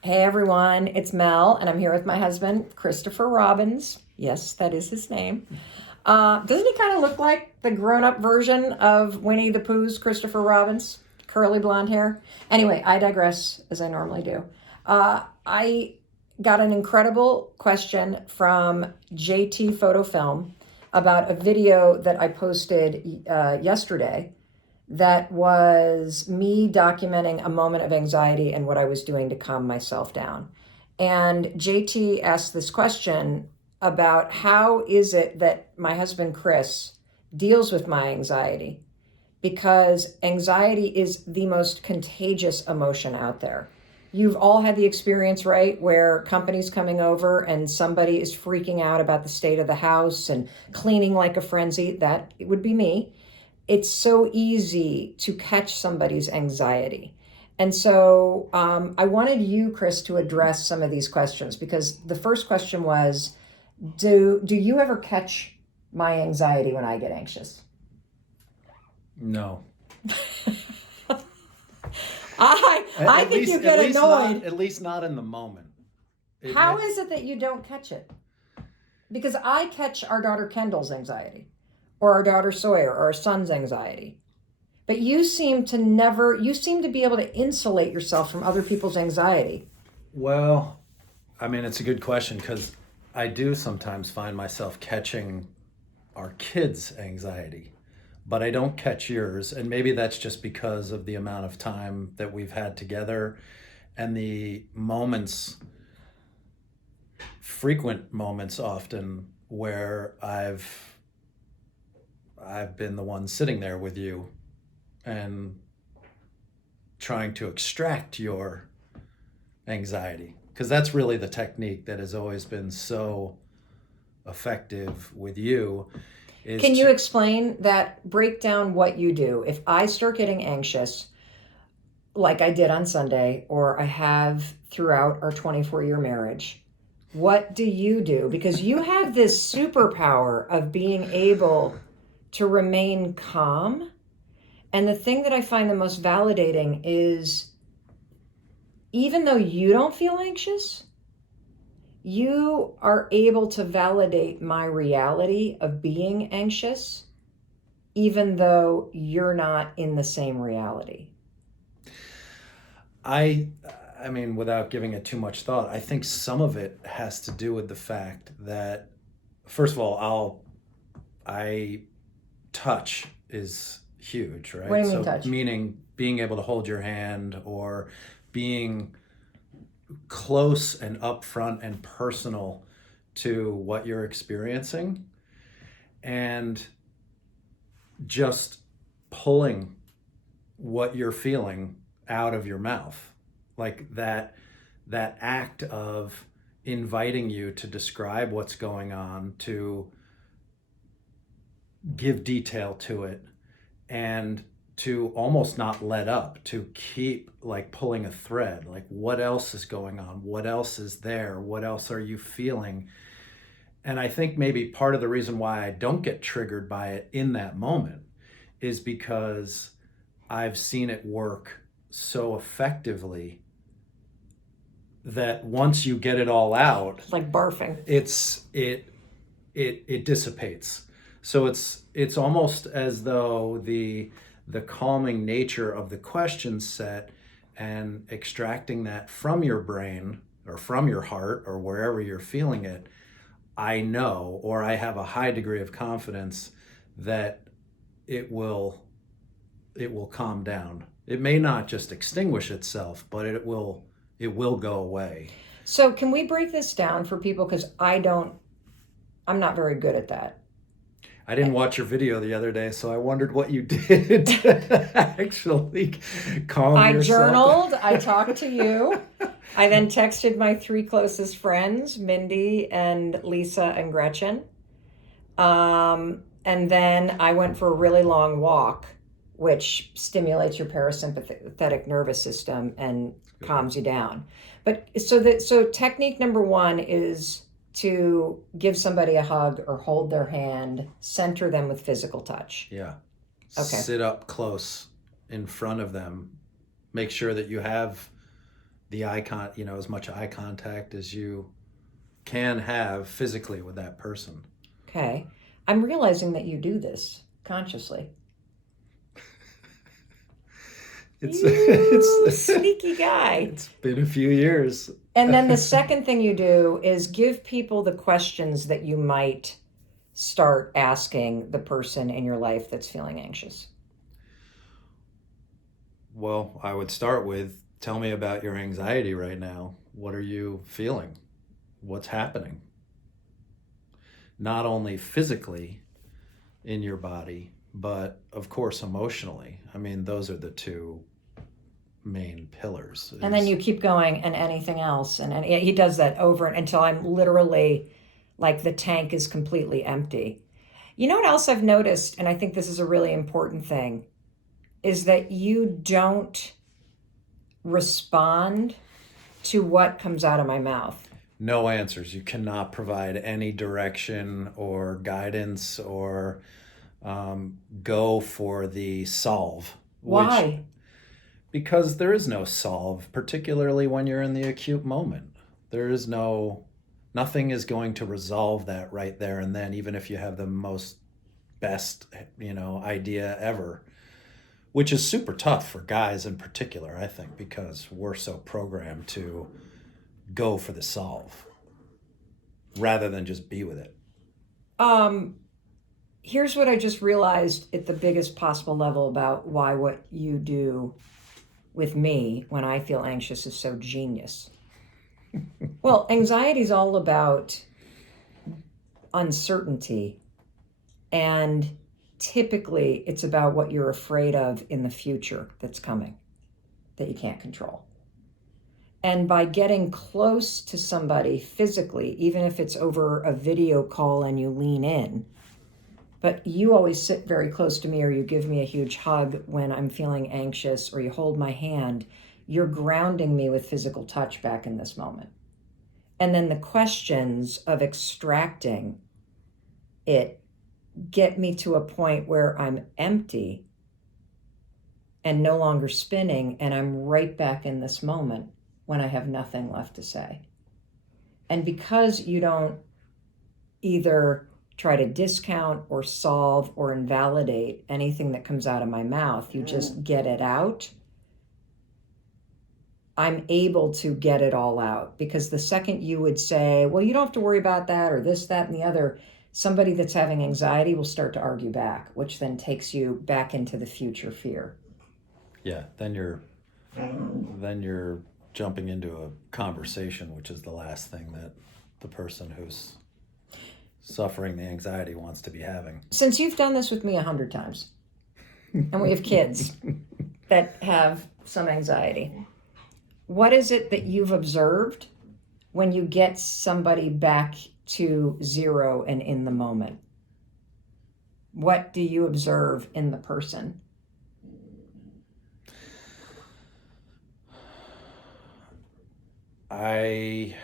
Hey everyone, it's Mel, and I'm here with my husband, Christopher Robbins. Yes, that is his name. Doesn't he kind of look like the grown up version of Winnie the Pooh's Christopher Robbins? Curly blonde hair. Anyway, I digress, as I normally do. I got an incredible question from JT Photo Film about a video that I posted yesterday that was me documenting a moment of anxiety and what I was doing to calm myself down. And JT asked this question about how is it that my husband Chris deals with my anxiety, because anxiety is the most contagious emotion out there. You've all had the experience, right, where company's coming over and somebody is freaking out about the state of the house and cleaning like a frenzy. That it would be me. It's so easy to catch somebody's anxiety. And so I wanted you, Chris, to address some of these questions, because the first question was, do you ever catch my anxiety when I get anxious? No. I At think you least, get annoyed. at least not in the moment. How is it that you don't catch it? Because I catch our daughter Kendall's anxiety, or our daughter Sawyer, or our son's anxiety. But you seem to never, you seem to be able to insulate yourself from other people's anxiety. Well, I mean, it's a good question because I do sometimes find myself catching our kids' anxiety, but I don't catch yours. And maybe that's just because of the amount of time that we've had together and the moments, frequent moments often, where I've been the one sitting there with you and trying to extract your anxiety, because that's really the technique that has always been so effective with you is Can you to explain that? Break down what you do. If I start getting anxious, like I did on Sunday, or I have throughout our 24-year marriage, what do you do? Because you have this superpower of being able to remain calm. And the thing that I find the most validating is, even though you don't feel anxious, you are able to validate my reality of being anxious, even though you're not in the same reality. I I mean, without giving it too much thought, I think some of it has to do with the fact that, first of all, I touch is huge, What do right? you mean, So touch? meaning being able to hold your hand or being close and upfront and personal to what you're experiencing, and just pulling what you're feeling out of your mouth, like that act of inviting you to describe what's going on, to give detail to it, and to almost not let up, to keep like pulling a thread, like what else is going on, what else is there, what else are you feeling. And I think maybe part of the reason why I don't get triggered by it in that moment is because I've seen it work so effectively that once you get it all out, It's like barfing. it dissipates. So it's almost as though the calming nature of the question set and extracting that from your brain or from your heart or wherever you're feeling it, I know, or I have a high degree of confidence that it will it will calm down. It may not just extinguish itself, but it will go away. So, can we break this down for people? Because I'm not very good at that. I didn't watch your video the other day, so I wondered what you did to actually calm I yourself. journaled, I talked to you. I then texted my three closest friends, Mindy and Lisa and Gretchen. And then I went for a really long walk, which stimulates your parasympathetic nervous system and calms you down. But so technique number one is to give somebody a hug or hold their hand, center them with physical touch. Yeah. Okay. Sit up close in front of them. Make sure that you have the as much eye contact as you can have physically with that person. Okay. I'm realizing that you do this consciously. It's You it's sneaky guy. it's been a few years. And then the second thing you do is give people the questions that you might start asking the person in your life that's feeling anxious. Well, I would start with, tell me about your anxiety right now. What are you feeling? What's happening? Not only physically in your body, but of course emotionally. I mean, those are the two main pillars. And then you keep going and anything else. And he does that over until I'm literally like the tank is completely empty. You know what else I've noticed, and I think this is a really important thing, is that you don't respond to what comes out of my mouth. No answers. You cannot provide any direction or guidance or go for the solve. Why? Because there is no solve, particularly when you're in the acute moment. Nothing is going to resolve that right there and then, even if you have the most best, idea ever, which is super tough for guys in particular, I think, because we're so programmed to go for the solve rather than just be with it. Here's what I just realized at the biggest possible level about why what you do with me when I feel anxious is so genius. Well, anxiety is all about uncertainty, and typically it's about what you're afraid of in the future that's coming that you can't control. And by getting close to somebody physically, even if it's over a video call and you lean in, but you always sit very close to me, or you give me a huge hug when I'm feeling anxious, or you hold my hand, you're grounding me with physical touch back in this moment. And then the questions of extracting it get me to a point where I'm empty and no longer spinning, and I'm right back in this moment when I have nothing left to say. And because you don't either try to discount or solve or invalidate anything that comes out of my mouth, you just get it out, I'm able to get it all out. Because the second you would say, well, you don't have to worry about that or this, that, and the other, somebody that's having anxiety will start to argue back, which then takes you back into the future fear. Yeah, then you're jumping into a conversation, which is the last thing that the person who's suffering the anxiety wants to be having. Since you've done this with me 100 times, and we have kids that have some anxiety, what is it that you've observed when you get somebody back to zero and in the moment? What do you observe in the person? I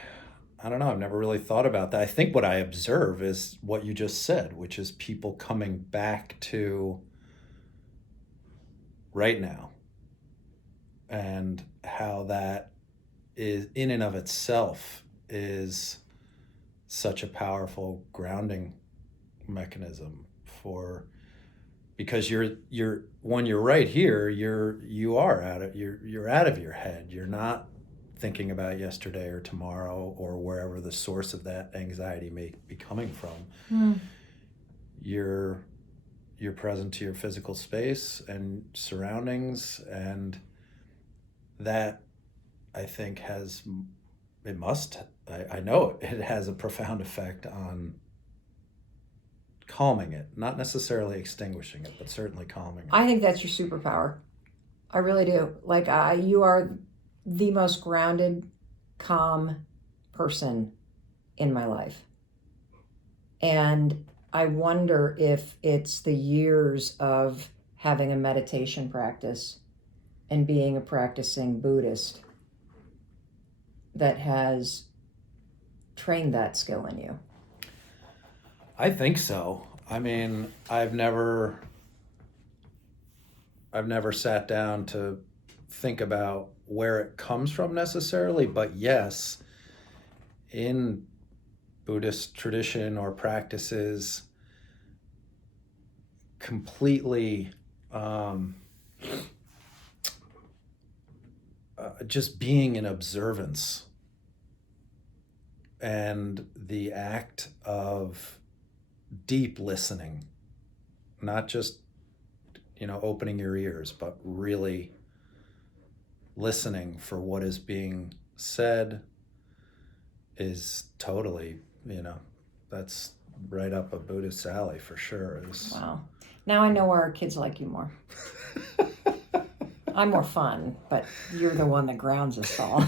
don't know. I've never really thought about that. I think what I observe is what you just said, which is people coming back to right now, and how that is in and of itself is such a powerful grounding mechanism because you're when you're right here, you're out of your head. You're not thinking about yesterday or tomorrow or wherever the source of that anxiety may be coming from. You're present to your physical space and surroundings, and that, I think, I know it has a profound effect on calming it, not necessarily extinguishing it, but certainly calming it. I think that's your superpower. I really do. Like, you are the most grounded, calm person in my life. And I wonder if it's the years of having a meditation practice and being a practicing Buddhist that has trained that skill in you. I think so. I mean, I've never sat down to think about where it comes from necessarily, but yes, in Buddhist tradition or practices, completely just being in observance and the act of deep listening, not just, opening your ears, but really listening for what is being said is totally, that's right up a Buddhist alley for sure. Wow. Now I know why our kids like you more. I'm more fun, but you're the one that grounds us all.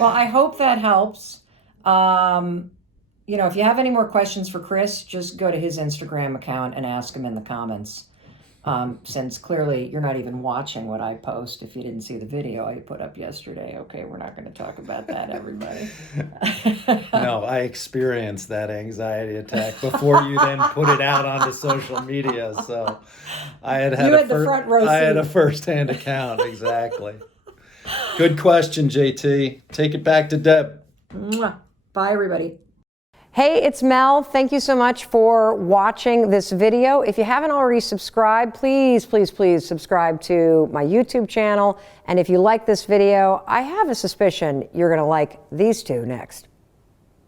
Well, I hope that helps. If you have any more questions for Chris, just go to his Instagram account and ask him in the comments. Since clearly you're not even watching what I post if you didn't see the video I put up yesterday. Okay, we're not going to talk about that, everybody. No, I experienced that anxiety attack before you then put it out onto social media. So I had the front row seat. I had a first-hand account, exactly. Good question, JT. Take it back to Deb. Mwah. Bye, everybody. Hey, it's Mel. Thank you so much for watching this video. If you haven't already subscribed, please, please, please subscribe to my YouTube channel. And if you like this video, I have a suspicion you're going to like these two next.